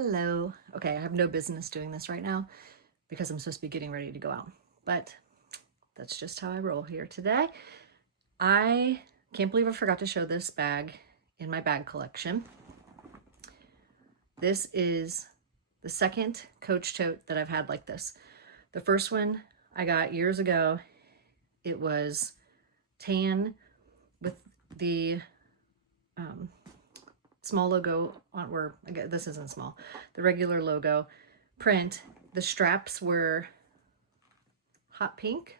Hello. Okay, I have no business doing this right now because I'm supposed to be getting ready to go out. But that's just how I roll here today. I can't believe I forgot to show this bag in my bag collection. This is the second Coach tote that I've had like this. The first one I got years ago. It was tan with the small logo on, or this isn't small, the regular logo print. The straps were hot pink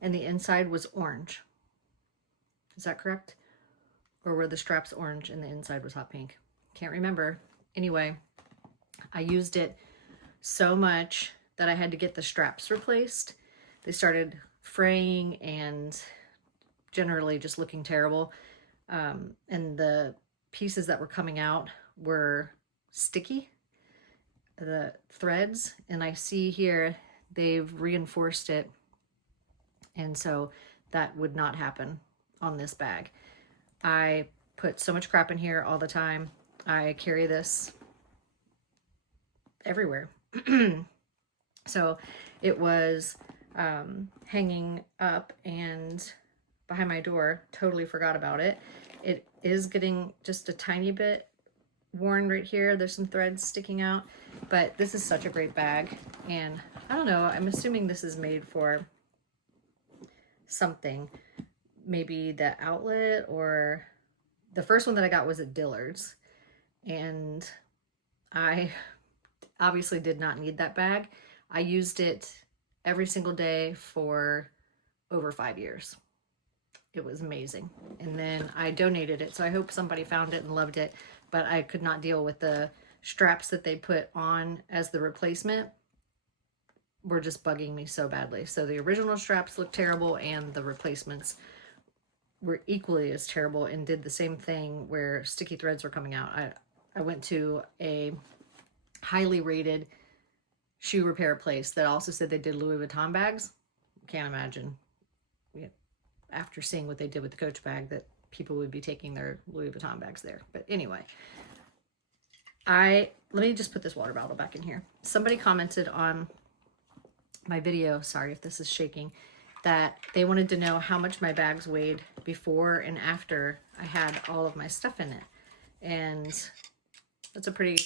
and the inside was orange. Is that correct? Or were the straps orange and the inside was hot pink? Can't remember. Anyway, I used it so much that I had to get the straps replaced. They started fraying and generally just looking terrible. And the pieces that were coming out were sticky, the threads, and I see here they've reinforced it, and so that would not happen on this bag. I put so much crap in here all the time. I carry this everywhere. So it was hanging up and behind my door. Totally forgot about it. It is getting just a tiny bit worn right here. There's some threads sticking out, but this is such a great bag. And I don't know, I'm assuming this is made for something. Maybe the outlet, or the first one that I got was at Dillard's. And I obviously did not need that bag. I used it every single day for over 5 years. It was amazing. And then I donated it, so I hope somebody found it and loved it, but I could not deal with the straps that they put on as the replacement. Were just bugging me so badly. So the original straps looked terrible and the replacements were equally as terrible and did the same thing where sticky threads were coming out. I went to a highly rated shoe repair place that also said they did Louis Vuitton bags. Can't imagine, after seeing what they did with the Coach bag, that people would be taking their Louis Vuitton bags there. But anyway, let me just put this water bottle back in here. Somebody commented on my video, sorry if this is shaking, that they wanted to know how much my bags weighed before and after I had all of my stuff in it. And that's a pretty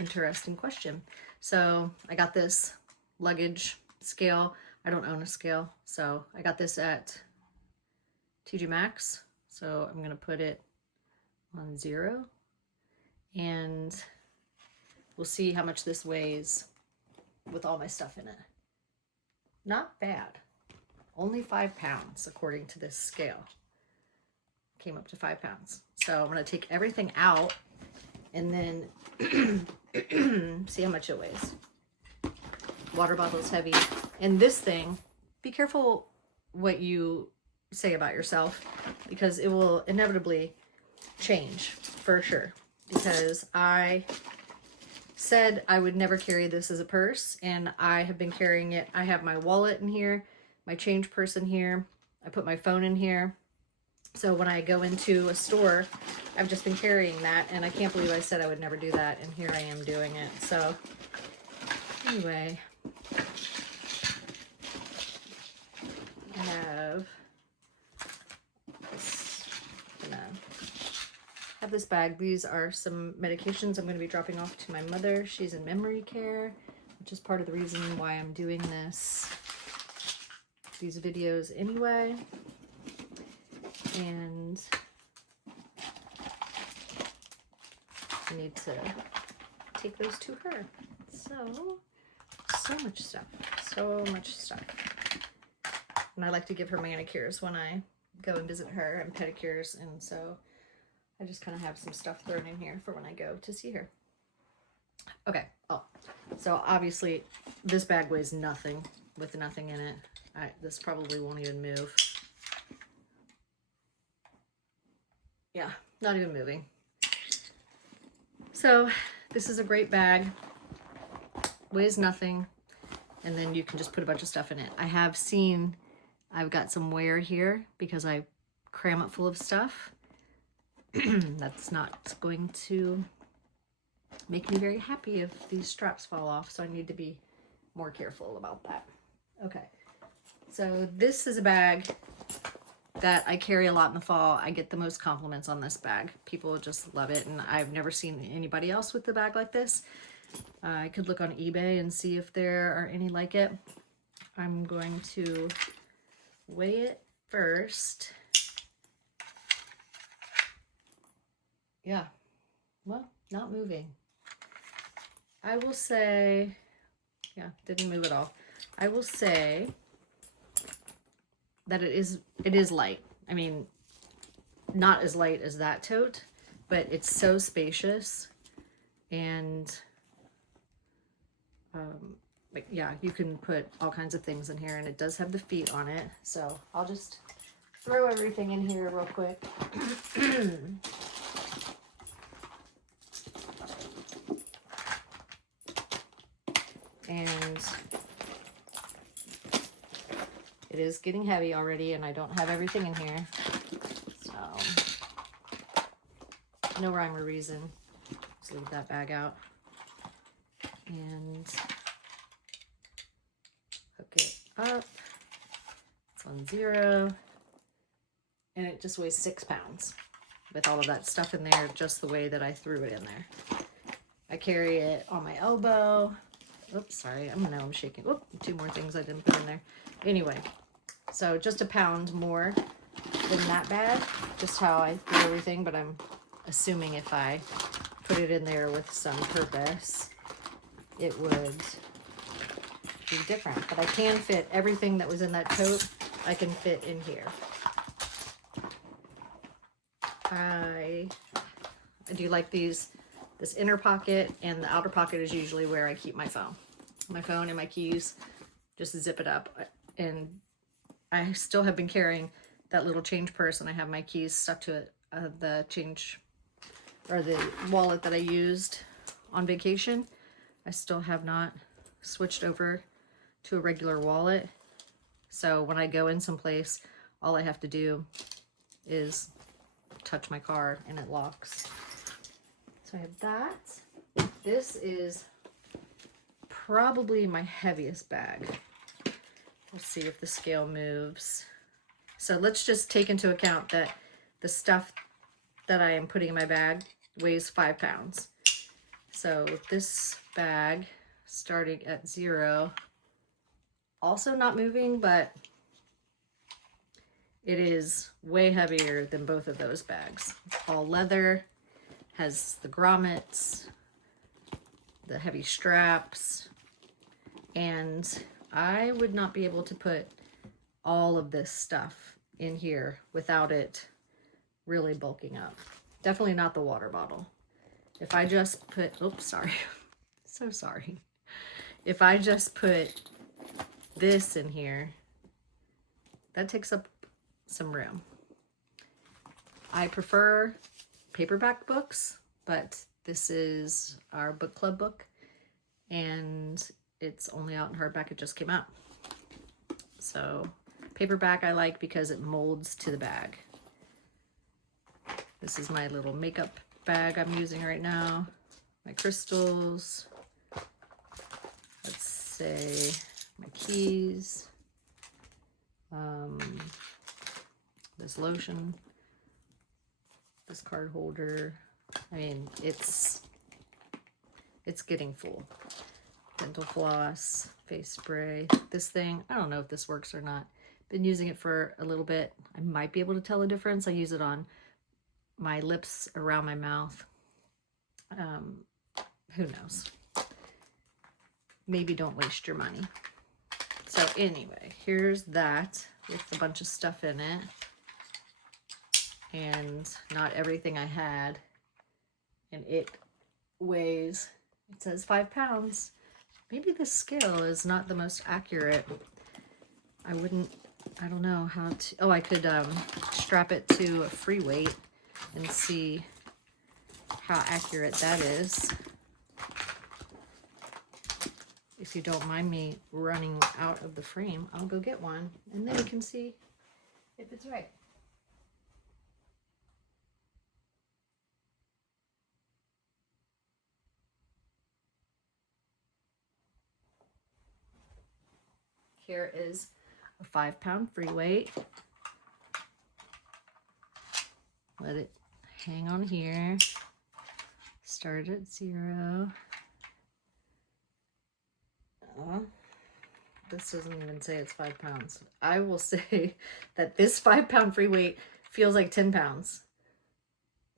interesting question. So I got this luggage scale. I don't own a scale, so I got this at TJ Maxx. So I'm gonna put it on 0 and we'll see how much this weighs with all my stuff in it. Not bad. Only 5 pounds according to this scale. Came up to 5 pounds. So I'm gonna take everything out and then see how much it weighs. Water bottle's heavy. And this thing, be careful what you say about yourself, because it will inevitably change for sure. Because I said I would never carry this as a purse, and I have been carrying it. I have my wallet in here, my change purse in here, I put my phone in here. So when I go into a store, I've just been carrying that, and I can't believe I said I would never do that, and here I am doing it. So anyway, I have this, have this bag. These are some medications I'm going to be dropping off to my mother. She's in memory care, which is part of the reason why I'm doing these videos anyway. And I need to take those to her. So much stuff. So much stuff. And I like to give her manicures when I go and visit her, and pedicures, and so I just kind of have some stuff thrown in here for when I go to see her. Okay. Oh, so obviously this bag weighs nothing with nothing in it. This probably won't even move. Yeah, not even moving. So this is a great bag. Weighs nothing. And then you can just put a bunch of stuff in it. I have seen, I've got some wear here because I cram it full of stuff. That's not going to make me very happy if these straps fall off, so I need to be more careful about that. Okay, so this is a bag that I carry a lot in the fall. I get the most compliments on this bag. People just love it, and I've never seen anybody else with a bag like this. I could look on eBay and see if there are any like it. I'm going to weigh it first. Yeah, well, not moving. I will say, yeah, didn't move at all. I will say that it is light. I mean, not as light as that tote, but it's so spacious, and like, yeah, you can put all kinds of things in here, and it does have the feet on it. So I'll just throw everything in here real quick. And it is getting heavy already, and I don't have everything in here. So, no rhyme or reason. Just leave that bag out. And hook it up. It's on 0. And it just weighs 6 pounds with all of that stuff in there, just the way that I threw it in there. I carry it on my elbow. Oops, sorry, I'm shaking. Oop, 2 more things I didn't put in there. Anyway, so just a pound more than that bag, just how I threw everything, but I'm assuming if I put it in there with some purpose, it would be different. But I can fit everything that was in that tote, I can fit in here. I do like these. This inner pocket and the outer pocket is usually where I keep my phone. My phone and my keys, just zip it up. And I still have been carrying that little change purse, and I have my keys stuck to it. The change, or the wallet that I used on vacation, I still have not switched over to a regular wallet. So when I go in someplace, all I have to do is touch my card and it locks. So I have that. This is probably my heaviest bag. We'll see if the scale moves. So let's just take into account that the stuff that I am putting in my bag weighs 5 pounds. So this bag, starting at 0, also not moving, but it is way heavier than both of those bags. It's all leather, has the grommets, the heavy straps, and I would not be able to put all of this stuff in here without it really bulking up. Definitely not the water bottle. If I just put, oops, sorry, so sorry. If I just put this in here, that takes up some room. I prefer paperback books, but this is our book club book, and it's only out in hardback. It just came out. So paperback I like because it molds to the bag. This is my little makeup bag I'm using right now. My crystals. Let's say my keys. This lotion. This card holder. I mean, it's getting full. Dental floss, face spray. This thing, I don't know if this works or not. Been using it for a little bit. I might be able to tell a difference. I use it on my lips, around my mouth. Who knows? Maybe don't waste your money. So anyway, here's that with a bunch of stuff in it. And not everything I had. And it weighs, it says 5 pounds. Maybe this scale is not the most accurate. I don't know how to, oh, I could strap it to a free weight and see how accurate that is. If you don't mind me running out of the frame, I'll go get one, and then we can see if it's right. Here is a 5-pound free weight. Let it hang on here. Start at 0. This doesn't even say it's 5 pounds. I will say that this 5-pound free weight feels like 10 pounds.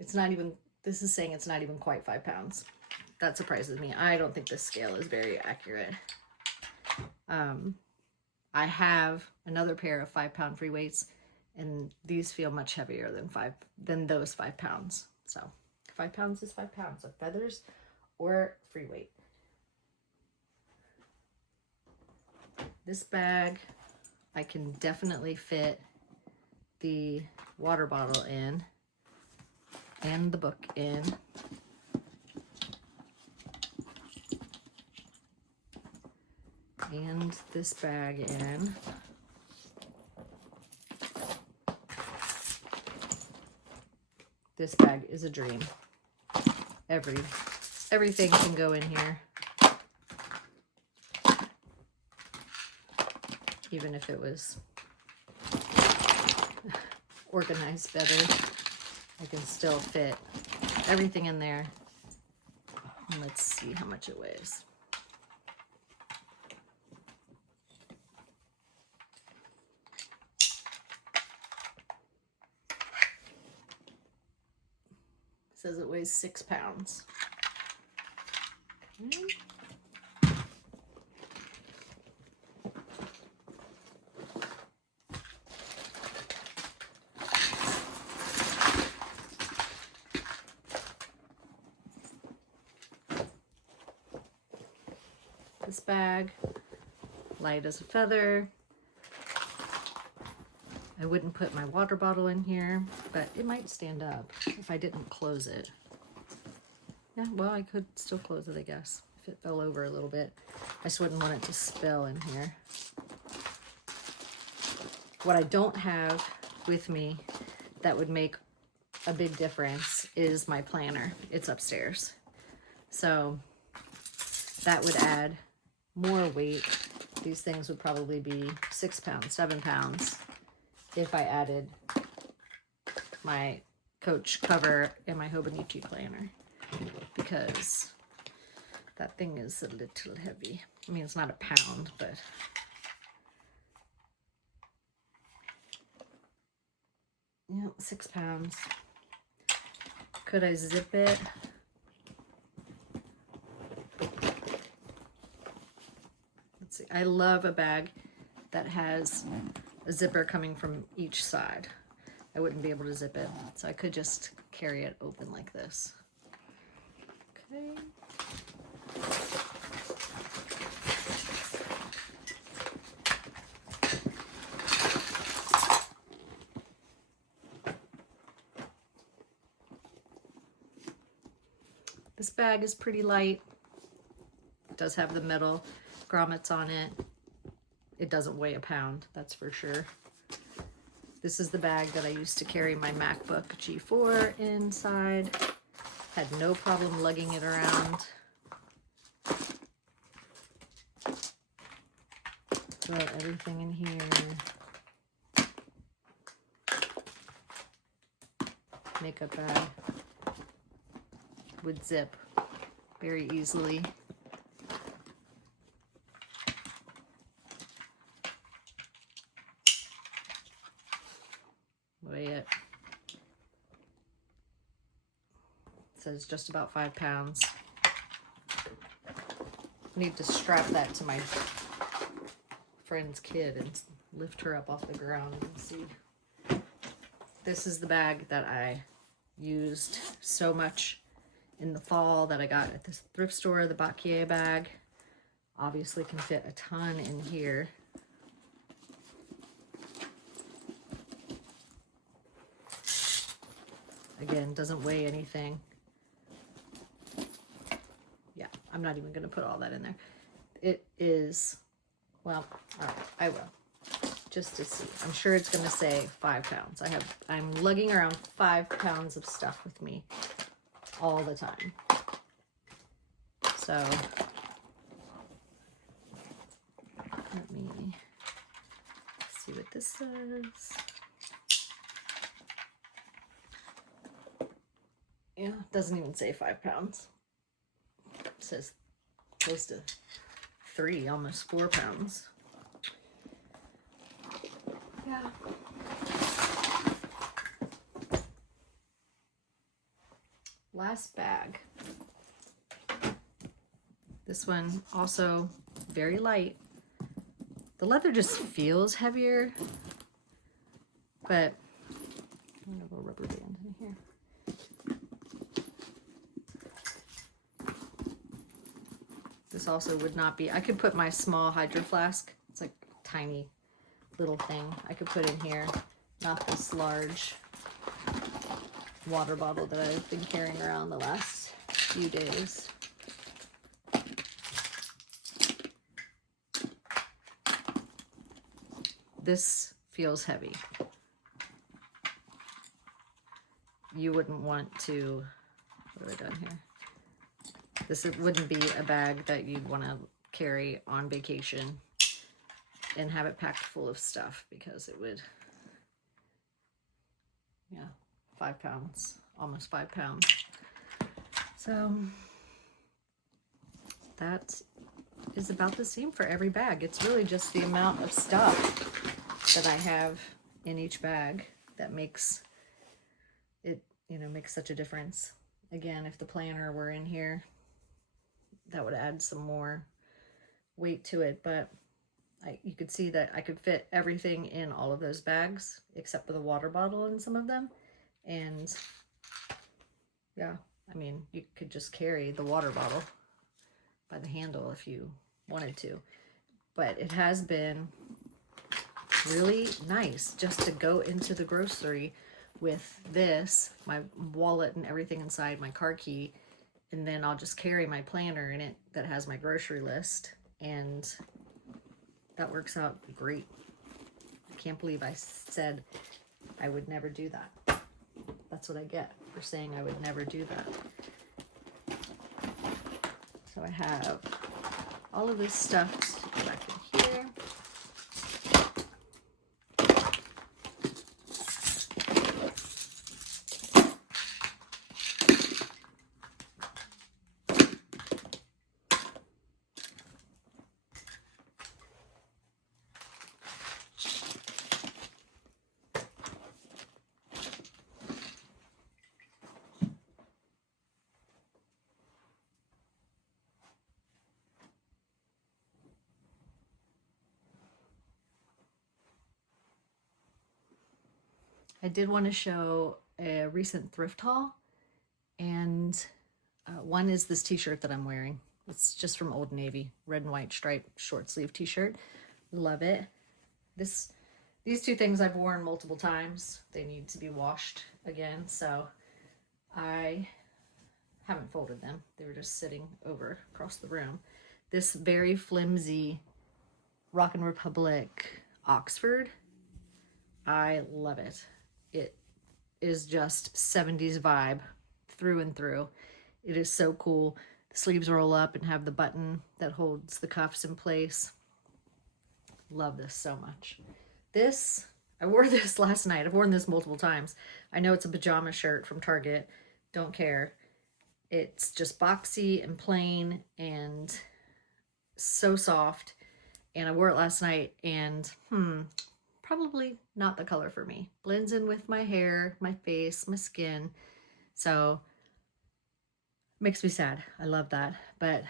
It's not even, this is saying it's not even quite 5 pounds. That surprises me. I don't think this scale is very accurate. I have another pair of 5-pound free weights, and these feel much heavier than those 5 pounds. So 5 pounds is 5 pounds of feathers or free weight. This bag, I can definitely fit the water bottle in and the book in. And this bag in. This bag is a dream. Everything can go in here. Even if it was organized better, I can still fit everything in there. And let's see how much it weighs. It says it weighs 6 pounds. Okay. This bag, light as a feather. I wouldn't put my water bottle in here, but it might stand up if I didn't close it. Yeah, well, I could still close it, I guess, if it fell over a little bit. I just wouldn't want it to spill in here. What I don't have with me that would make a big difference is my planner. It's upstairs. So that would add more weight. These things would probably be 6 pounds, 7 pounds if I added my Coach cover and my Hobonichi planner, because that thing is a little heavy. I mean, it's not a pound, but yeah, 6 pounds. Could I zip it? Let's see. I love a bag that has a zipper coming from each side. I wouldn't be able to zip it, so I could just carry it open like this. Okay. This bag is pretty light. It does have the metal grommets on it. It doesn't weigh a pound, that's for sure. This is the bag that I used to carry my MacBook G4 inside. Had no problem lugging it around. Throw everything in here. Makeup bag. Would zip very easily. Weigh it. It says just about 5 pounds. I need to strap that to my friend's kid and lift her up off the ground and see. This is the bag that I used so much in the fall that I got at this thrift store, the Bakier bag. Obviously can fit a ton in here. Again, doesn't weigh anything. Yeah, I'm not even gonna put all that in there. It is, well, all right, I will, just to see. I'm sure it's gonna say 5 pounds. I'm lugging around 5 pounds of stuff with me all the time. So let me see what this says. Yeah, it doesn't even say 5 pounds. It says close to 3, almost 4 pounds. Yeah. Last bag. This one also very light. The leather just feels heavier, but I'm gonna go rubber band in here. This also would not be, I could put my small hydro flask, it's like a tiny little thing, I could put in here, not this large water bottle that I've been carrying around the last few days. This feels heavy. You wouldn't want to, what have I done here? This wouldn't be a bag that you'd want to carry on vacation and have it packed full of stuff, because it would, yeah, 5 pounds, almost 5 pounds. So that is about the same for every bag. It's really just the amount of stuff that I have in each bag that makes it, you know, makes such a difference. Again, if the planner were in here, that would add some more weight to it, but you could see that I could fit everything in all of those bags except for the water bottle in some of them. And yeah, I mean, you could just carry the water bottle by the handle if you wanted to, but it has been really nice just to go into the grocery with this, my wallet and everything inside, my car key, and then I'll just carry my planner in it that has my grocery list, and that works out great. I can't believe I said I would never do that. That's what I get for saying I would never do that. So I have all of this stuff to go back in here. I did want to show a recent thrift haul, and one is this t-shirt that I'm wearing. It's just from Old Navy, red and white striped short sleeve t-shirt. Love it. These two things I've worn multiple times. They need to be washed again, so I haven't folded them. They were just sitting over across the room. This very flimsy Rock and Republic Oxford, I love it. It is just 70s vibe through and through. It is so cool. The sleeves roll up and have the button that holds the cuffs in place. Love this so much. This, I wore this last night. I've worn this multiple times. I know it's a pajama shirt from Target. Don't care. It's just boxy and plain and so soft. And I wore it last night, and probably not the color for me. Blends in with my hair, my face, my skin. So makes me sad. I love that, but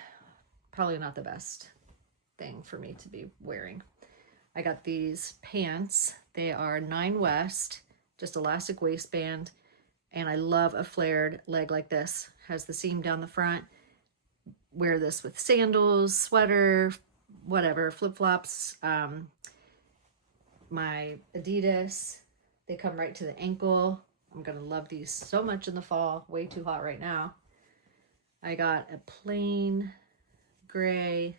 probably not the best thing for me to be wearing. I got these pants. They are 9 West, just elastic waistband. And I love a flared leg like this. Has the seam down the front. Wear this with sandals, sweater, whatever, flip-flops. My Adidas, they come right to the ankle. I'm gonna love these so much in the fall. Way too hot right now. I got a plain gray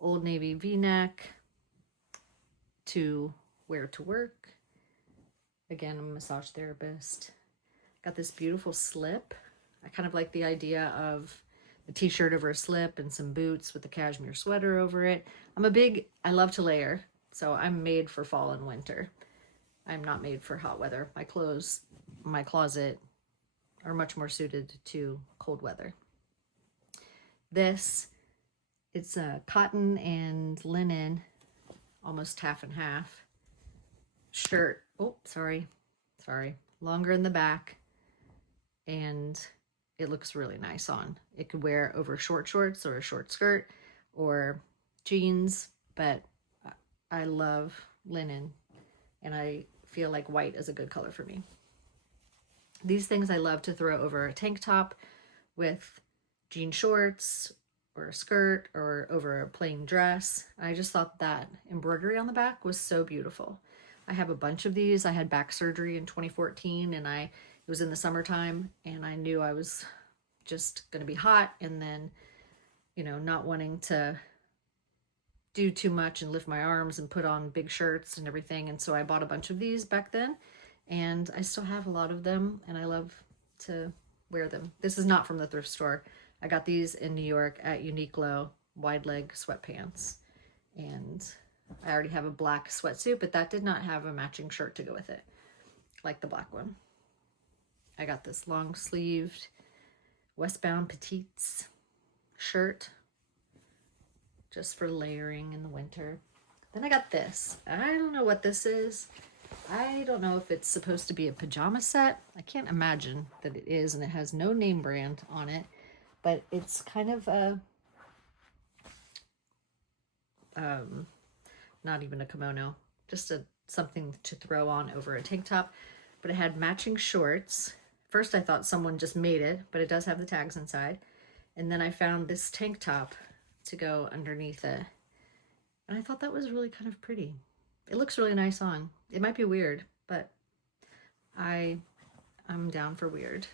Old Navy V-neck to wear to work. Again, I'm a massage therapist. Got this beautiful slip. I kind of like the idea of a t-shirt over a slip and some boots with a cashmere sweater over it. I love to layer. So I'm made for fall and winter. I'm not made for hot weather. My clothes, my closet are much more suited to cold weather. This, it's a cotton and linen, almost half and half shirt. Oh, sorry. Longer in the back, and it looks really nice on. It could wear over short shorts or a short skirt or jeans, but I love linen, and I feel like white is a good color for me. These things I love to throw over a tank top with jean shorts or a skirt or over a plain dress. I just thought that embroidery on the back was so beautiful. I have a bunch of these. I had back surgery in 2014, and it was in the summertime, and I knew I was just going to be hot, and then, you know, not wanting to do too much and lift my arms and put on big shirts and everything. And so I bought a bunch of these back then, and I still have a lot of them, and I love to wear them. This is not from the thrift store. I got these in New York at Uniqlo, wide leg sweatpants. And I already have a black sweatsuit, but that did not have a matching shirt to go with it, like the black one. I got this long sleeved Westbound Petites shirt, just for layering in the winter. Then I got this. I don't know what this is. I don't know if it's supposed to be a pajama set. I can't imagine that it is, and it has no name brand on it, but it's kind of a, not even a kimono, just something to throw on over a tank top, but it had matching shorts. First I thought someone just made it, but it does have the tags inside. And then I found this tank top to go underneath it, and I thought that was really kind of pretty. It looks really nice on. It might be weird, but I'm down for weird.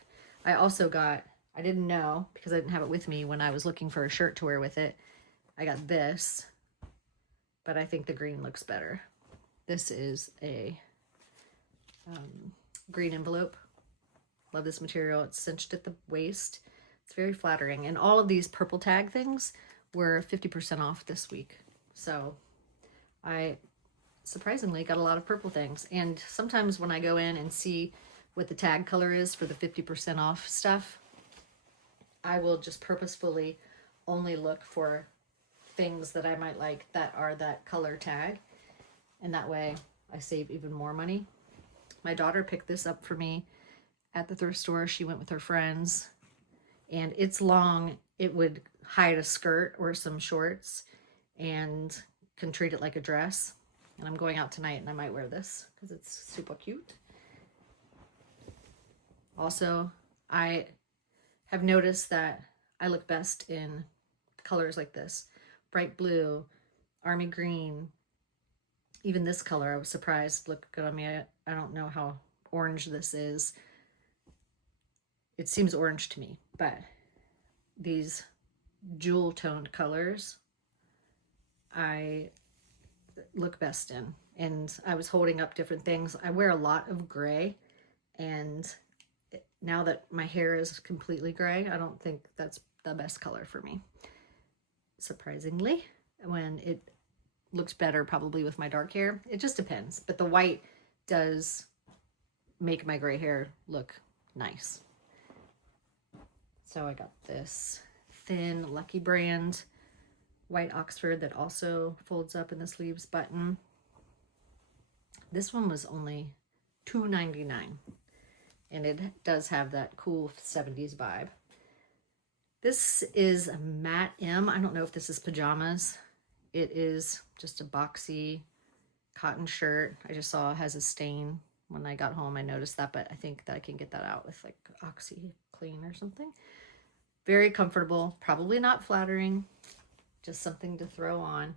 I also got, I didn't know because I didn't have it with me when I was looking for a shirt to wear with it. I got this, but I think the green looks better. This is a green envelope. Love this material. It's cinched at the waist. It's very flattering. And all of these purple tag things were 50% off this week. So I surprisingly got a lot of purple things. And sometimes when I go in and see what the tag color is for the 50% off stuff, I will just purposefully only look for things that I might like that are that color tag. And that way I save even more money. My daughter picked this up for me at the thrift store. She went with her friends, and it's long. It would hide a skirt or some shorts and can treat it like a dress. And I'm going out tonight, and I might wear this because it's super cute. Also, I have noticed that I look best in colors like this. Bright blue, army green, even this color I was surprised looked good on me. I don't know how orange this is. It seems orange to me, but these jewel toned colors I look best in. And I was holding up different things. I wear a lot of gray, and now that my hair is completely gray, I don't think that's the best color for me. Surprisingly, when it looks better probably with my dark hair. It just depends. But the white does make my gray hair look nice. So I got this thin Lucky brand white Oxford that also folds up in the sleeves button. This one was only $2.99, and it does have that cool 70s vibe. This is a matte M. I don't know if this is pajamas. It is just a boxy cotton shirt. I just saw it has a stain. When I got home, I noticed that, but I think that I can get that out with like OxyClean or something. Very comfortable, probably not flattering, just something to throw on.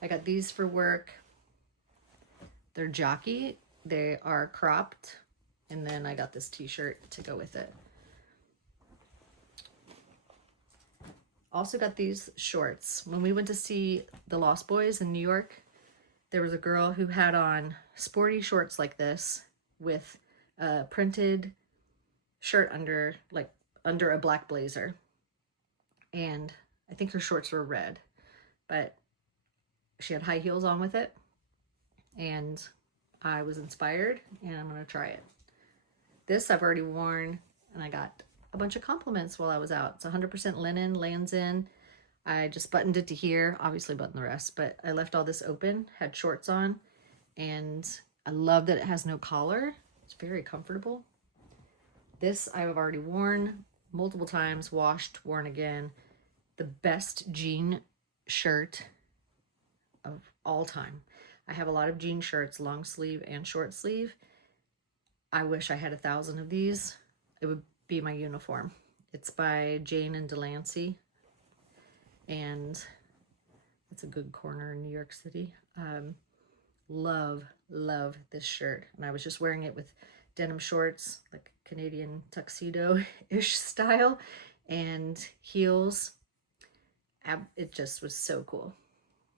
I got these for work. They're jockey. They are cropped. And then I got this t-shirt to go with it. Also got these shorts. When we went to see the Lost Boys in New York, there was a girl who had on sporty shorts like this with a printed shirt under a black blazer. And I think her shorts were red, but she had high heels on with it. and I was inspired, and I'm going to try it. This I've already worn, and I got a bunch of compliments while I was out. It's 100% linen, lands in. I just buttoned it to here, obviously buttoned the rest, but I left all this open, had shorts on, and I love that it has no collar. It's very comfortable. This I've already worn multiple times, washed, worn again. The best jean shirt of all time. I have a lot of jean shirts, long sleeve and short sleeve. I wish I had 1,000 of these. It would be my uniform. It's by Jane and Delancey, and it's a good corner in New York City. Love this shirt, and I was just wearing it with denim shorts, like Canadian tuxedo-ish style, and heels. It just was so cool.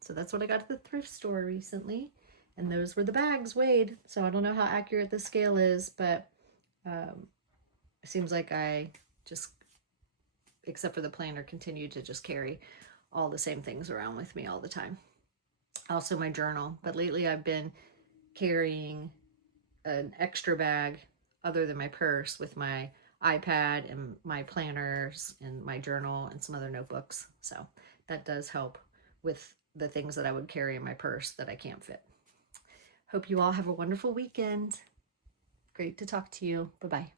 So that's what I got at the thrift store recently, and those were the bags weighed. So I don't know how accurate the scale is, but it seems like I just, except for the planner, continue to just carry all the same things around with me all the time. Also my journal, but lately I've been carrying an extra bag other than my purse with my iPad and my planners and my journal and some other notebooks. So that does help with the things that I would carry in my purse that I can't fit. Hope you all have a wonderful weekend. Great to talk to you. Bye-bye.